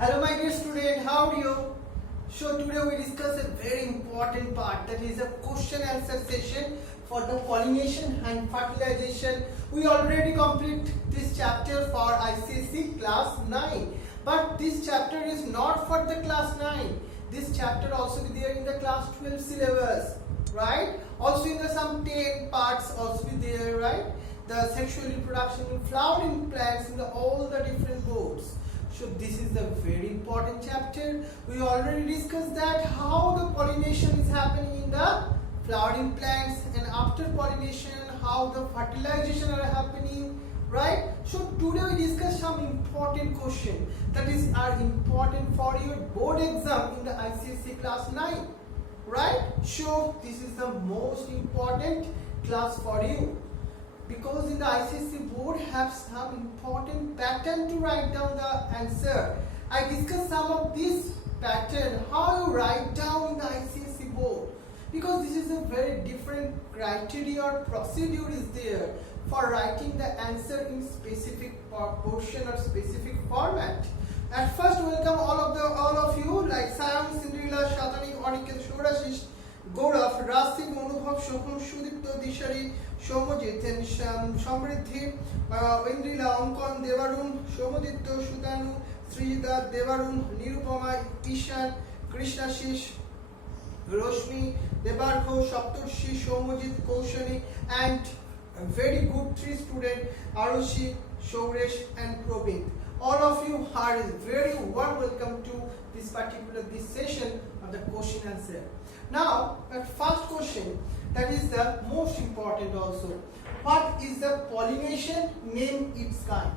Hello my dear student, how do you? So today we discuss a very important part, that is a question answer session for the pollination and fertilization. We already complete this chapter for ICSE class 9, but this chapter is not for the class 9. This chapter also be there in the class 12 syllabus, right? Also in the some 10 parts also be there, right? The sexual reproduction in flowering plants in the, all the different boards. So this is the very important chapter. We already discussed that how the pollination is happening in the flowering plants, and after pollination how the fertilization are happening, right? So today we discuss some important question that is are important for your board exam in the ICSE class 9, right? So this is the most important class for you, because in the ICSE board have some important pattern to write down the answer. I discussed some of this pattern, how you write down in the ICSE board, because this is a very different criteria or procedure is there for writing the answer in specific portion or specific format. At first, welcome all of you like Sam, Cinderella, Shatanik, Oniket, Shurashish, Gaurav, Rasik, Anubhav, Shokun, Shudipto, Dishari, Shomojit, and Samriddhi, Indrila, Ankon, Devarun, Shomoditto, Shudanu, Srijita, Devarun, Nirupama, Ishan, Krishnashish, Roshmi, Debarko, Shapturshi, Shomojit, Kaushani, and a very good 3 students, Arushi, Shouresh, and Probin. All of you are very warm welcome to this session of the question answer. Now, the first question, that is the most important also. What is the pollination? Name its kind.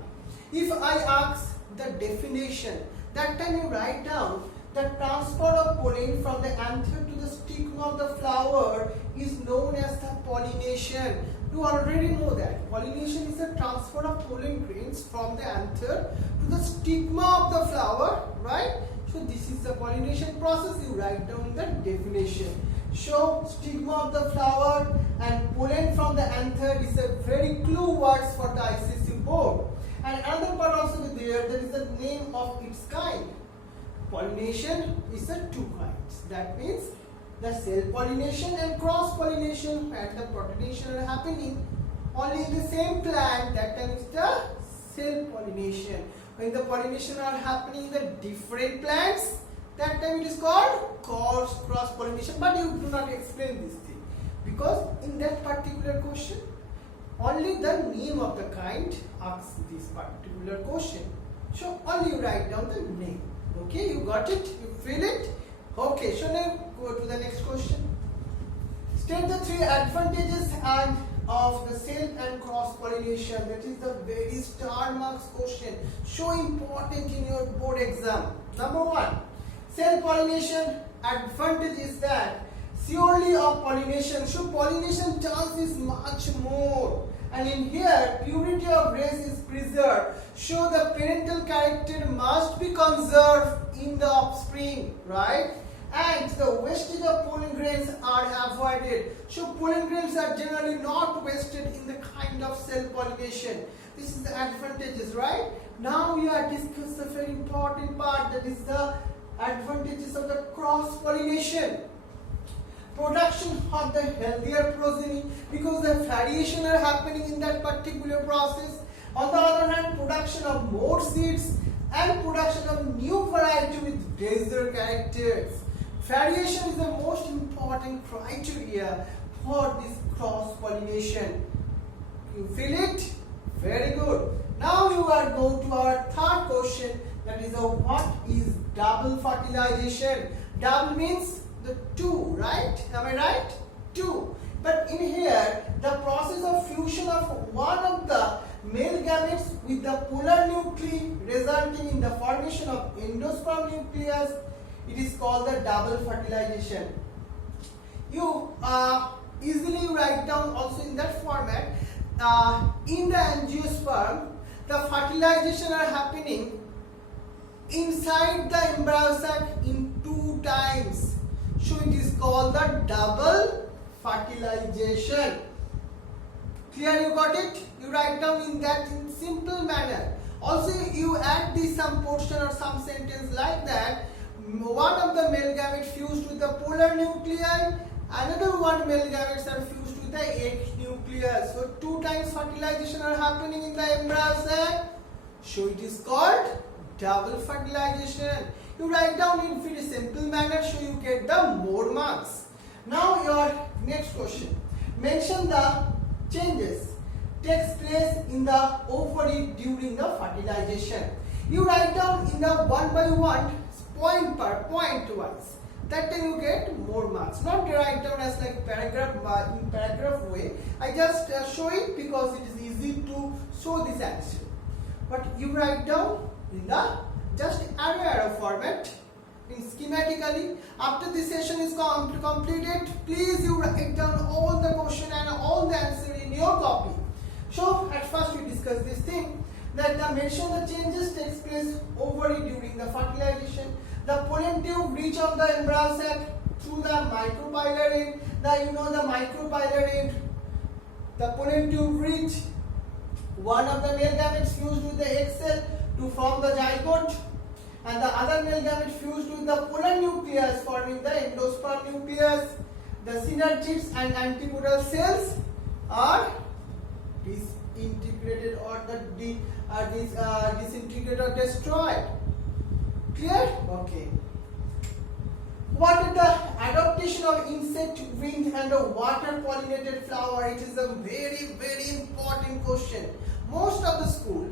If I ask the definition, that time you write down the transfer of pollen from the anther to the stigma of the flower is known as the pollination. You already know that pollination is the transfer of pollen grains from the anther to the stigma of the flower, right? So this is the pollination process. You write down the definition. So stigma of the flower and pollen from the anther is a very clue words for the ICSE board. And another part also there, that is the name of its kind. Pollination is the 2 kinds. That means the self pollination and cross pollination, and the pollination are happening only in the same plant. That time is the self pollination. When the pollination are happening in the different plants, that time it is called cross pollination. But you do not explain this thing, because in that particular question only the name of the kind asks this particular question. So only you write down the name. Okay, you got it? You feel it? Okay, so now go to the next question. State the 3 advantages and of the self and cross pollination. That is the very star marks question, so important in your board exam. Number 1, self pollination advantage is that surely of pollination. So pollination chance is much more, and in here purity of race is preserved. So the parental character must be conserved in the offspring, right? And the wastage of pollen grains are avoided. So pollen grains are generally not wasted in the kind of self pollination. This is the advantages, right? Now we are discussing the very important part, that is the advantages of the cross pollination. Production of the healthier progeny, because the variation are happening in that particular process. On the other hand, production of more seeds and production of new variety with desert characters. Variation is the most important criteria for this cross pollination. You feel it? Very good. Now you are going to our third question, that is what is double fertilization? Double means the 2, right? Am I right? 2. But in here, the process of fusion of one of the male gametes with the polar nuclei resulting in the formation of endosperm nucleus, it is called the double fertilization. You easily write down also in that format. In the angiosperm, the fertilization are happening inside the embryo sac in 2 times. So it is called the double fertilization. Clear, you got it? You write down in that in simple manner. Also, you add this some portion or some sentence like that. One of the male gametes fused with the polar nuclei, another one male gametes are fused with the egg nucleus. So 2 times fertilization are happening in the embryo sac. So it is called double fertilization. You write down in very simple manner, so you get the more marks. Now your next question. Mention the changes takes place in the ovary during the fertilization. You write down in the one by one, point per point wise. That time you get more marks. Not write down as like paragraph in paragraph way. I just show it because it is easy to show this answer. But you write down in the just arrow format, in schematically. After this session is completed, please you write down all the question and all the answer in your copy. So at first we discuss this thing that the mention the changes takes place ovary during the fertilization. The pollen tube reach on the embryo sac through the micropylar end. The micropylar end. The pollen tube reach one of the male gametes fused with the egg cell to form the zygote, and the other male gamete fused with the polar nucleus forming the endosperm nucleus. The synergids and antipodal cells are disintegrated or disintegrated or destroyed. Clear? Okay. What is the adaptation of insect, wind and a water pollinated flower? It is a very, very important question. Most of the school,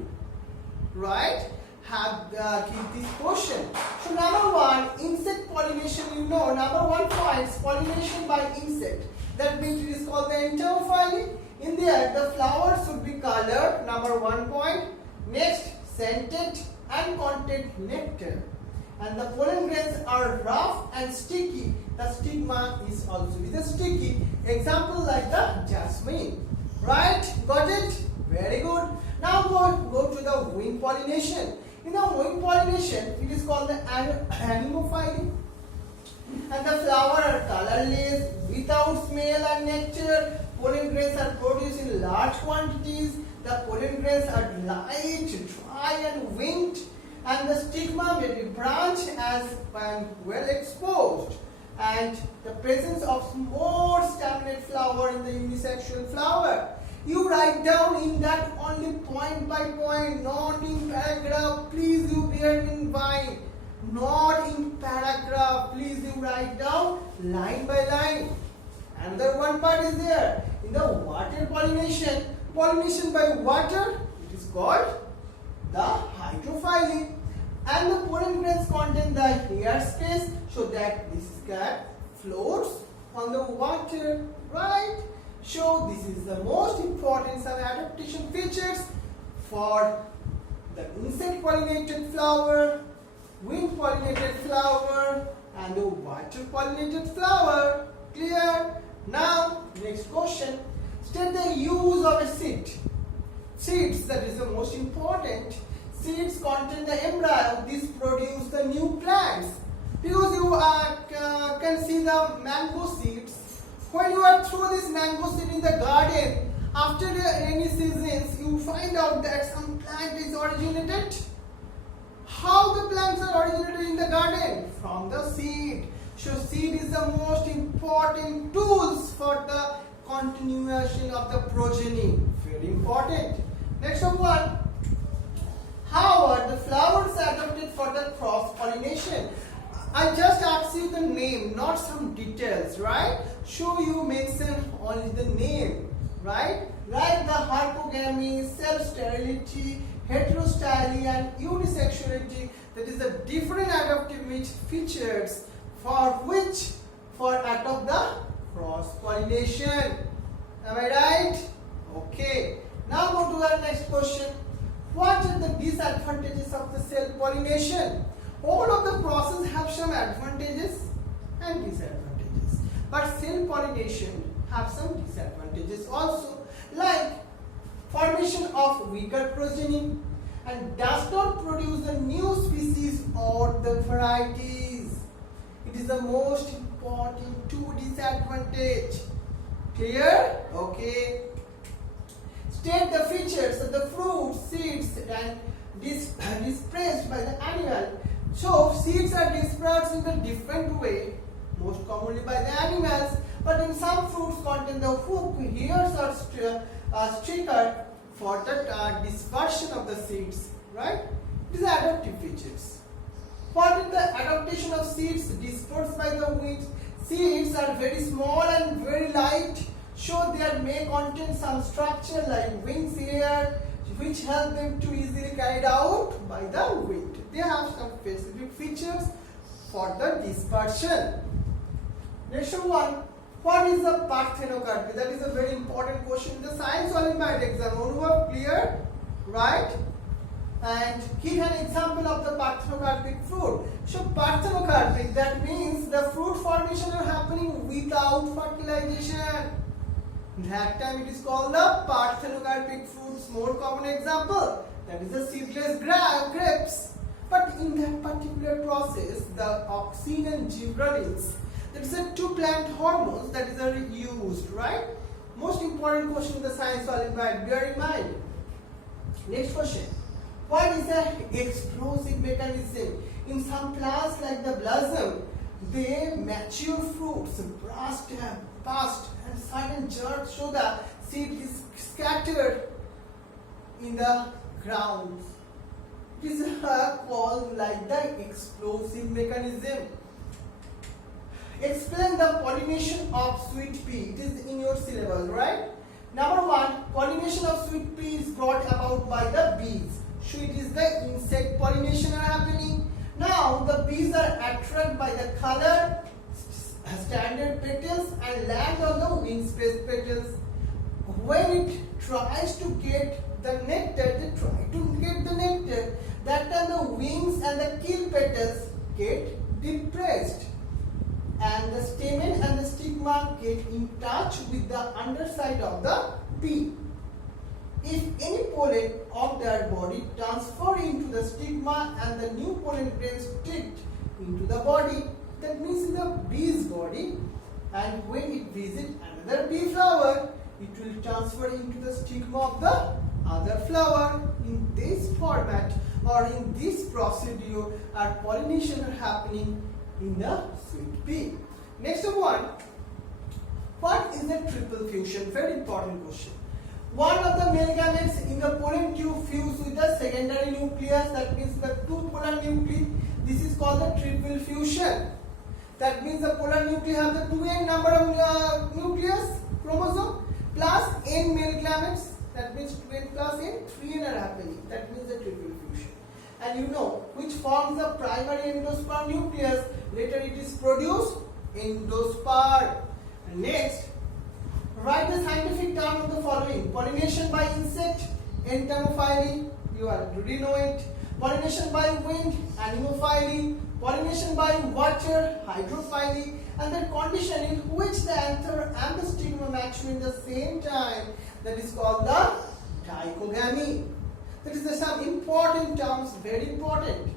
right, have give this question. So number one, insect pollination, number 1 point, pollination by insect. That means it is called the entomophily. In there, the flowers should be colored, number 1 point. Next, scented and contain nectar. And the pollen grains are rough and sticky. The stigma is also sticky. Example like the jasmine. Right? Got it? Very good. Now go to the wind pollination. In the wind pollination, it is called the anemophily. And the flowers are colorless, without smell and nectar. Pollen grains are produced in large quantities. The pollen grains are light, dry and winged. And the stigma may be branched as when well exposed. And the presence of more staminate flower in the unisexual flower. You write down in that only point by point, not in paragraph. Please you bear in mind. Not in paragraph. Please you write down line by line. Another one part is there. In the water pollination, pollination by water, it is called the hydrophily. And the pollen grains contain the air space so that this cat floats on the water, right? So this is the most important some adaptation features for the insect pollinated flower, wind pollinated flower and the water pollinated flower. Clear? Now next question. State the use of a seed. Seeds, that is the most important. Seeds contain the embryo. This produce the new plants. Because you can see the mango seeds. When you are through this mango seed in the garden, after the rainy seasons, you find out that some plant is originated. How the plants are originated in the garden? From the seed. So seed is the most important tools for the continuation of the progeny. Very important. Next one. How are the flowers adapted for the cross pollination? I just asked you the name, not some details, right? So you mention only the name, right? Like the hypogamy, self-sterility, heterostyle and unisexuality. That is the different adaptive features for adopt the cross pollination. Am I right? Okay. Now go to our next question. What are the disadvantages of the self-pollination? All of the process have some advantages and disadvantages. But self-pollination have some disadvantages also, like formation of weaker progeny and does not produce the new species or the varieties. It is the most important two disadvantage. Clear? Okay. State the features of the fruit, seeds and insect, by the animal. So seeds are dispersed in a different way, most commonly by the animals, but in some fruits contain the hook, hairs or sticker for the dispersion of the seeds, right? These are adaptive features. What is the adaptation of seeds dispersed by the wind? Seeds are very small and very light, so they may contain some structure like wings here, which help them to easily carried out by the wind. They have some specific features for the dispersion. Next one, what is the Parthenography? That is a very important question in the science Olympiad exam. Everyone clear, right? And give an example of the parthenographic fruit. So parthenographic, that means the fruit formation are happening without fertilization. That time it is called the parthenographic fruits. More common example, that is the seedless grapes. But in that particular process, the auxin and gibberellins, that is the two plant hormones that is used, right? Most important question in the science Olympiad, bear in mind. Next question. What is the explosive mechanism? In some plants like the blossom, they mature fruits burst and sudden jerks so the seed is scattered in the ground. It is called like the explosive mechanism. Explain the pollination of sweet pea. It is in your syllabus, right? Number one, pollination of sweet pea is brought about by the bees. So it is the insect pollination are happening. Now the bees are attracted by the color, standard petals and land on the wing space petals. When it tries to get the nectar, that time the wings and the keel petals get depressed and the stamen and the stigma get in touch with the underside of the pea. If any pollen of their body transfer into the stigma and the new pollen grains sticked into the body, that means in the bee's body, and when it visits another bee flower, it will transfer into the stigma of the other flower. In this format or in this procedure, our pollination are happening in the sweet pea. Next one, what is the triple fusion? Very important question. One of the male gametes in the pollen tube fuse with the secondary nucleus, that means the two polar nuclei. This is called the triple fusion. That means the polar nuclei have the 2n number of nucleus chromosome plus n male gametes. That means 2n plus n, 3n are happening. That means the triple fusion. And you know which forms the primary endosperm nucleus. Later it is produced endosperm. And next, write the scientific term of the following. Pollination by insect, entomophily, you already know it. Pollination by wind, anemophily. Pollination by water, hydrophily. And the condition in which the anther and the stigma mature in the same time, that is called the dichogamy. That is some important terms, very important.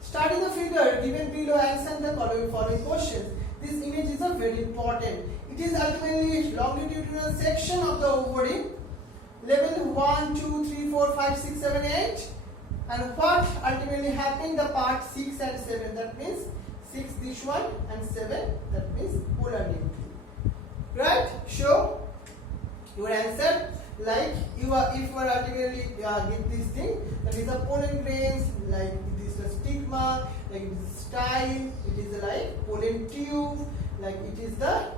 Study the figure given below and answer the following questions. This image is very important. It is ultimately longitudinal section of the ovary, level 1, 2, 3, 4, 5, 6, 7, 8. And what ultimately happened, the part 6 and 7, that means 6 this one and 7, that means polar nuclei. Right? So, your answer, like if you are ultimately get this thing, that is the pollen grains, like it is the stigma, like it is style, it is like pollen tube, like it is the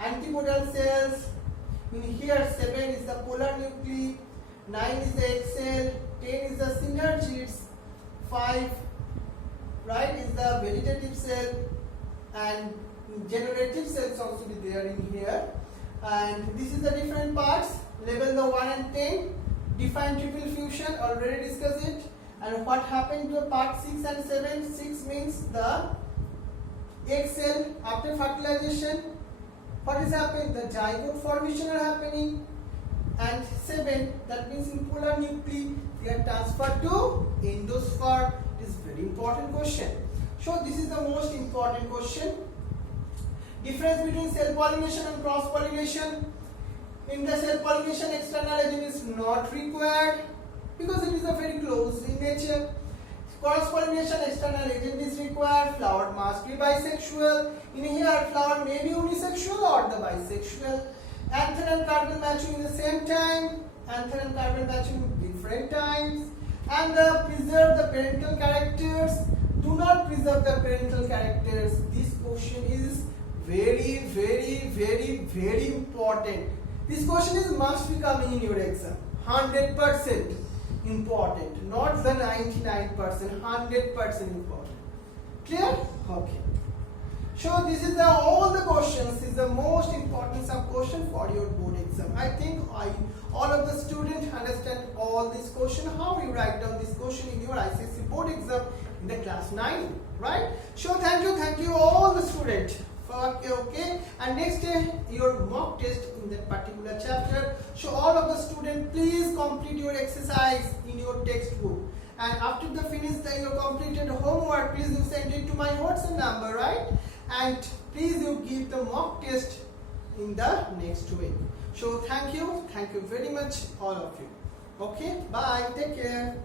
antipodal cells. In here 7 is the polar nuclei, 9 is the egg cell, 10 is the synergids, 5 right is the vegetative cell, and generative cells also be there in here. And this is the different parts, level the 1 and 10, define triple fusion, already discussed it. And what happened to the part 6 and 7, 6 means the egg cell after fertilization. What is happening? The zygote formation are happening. And 7, that means in polar nuclei, they are transferred to endosperm. It is very important question. So this is the most important question. Difference between cell pollination and cross pollination. In the cell pollination, external agent is not required because it is a very close in nature. Cross pollination, external agent is required. Flower must be bisexual. In here, flower may be unisexual or the bisexual. Anther and carbon matching in the same time. Anther and carbon matching different times. And preserve the parental characters. Do not preserve the parental characters. This question is very, very, very, very important. This question is must be coming in your exam. 100% important. Not the 99%. 100% important. Clear? Okay. So this is all the questions. Is the most important sub question for your board exam. I think all of the students understand all this question. How you write down this question in your ICSE board exam in the class 9, right? So thank you all the students. Okay, and next day your mock test in that particular chapter. So all of the students, please complete your exercise in your textbook. And after the finish your completed homework, please you send it to my WhatsApp number, right? And please you give the mock test in the next week. So thank you very much all of you. Okay, bye, take care.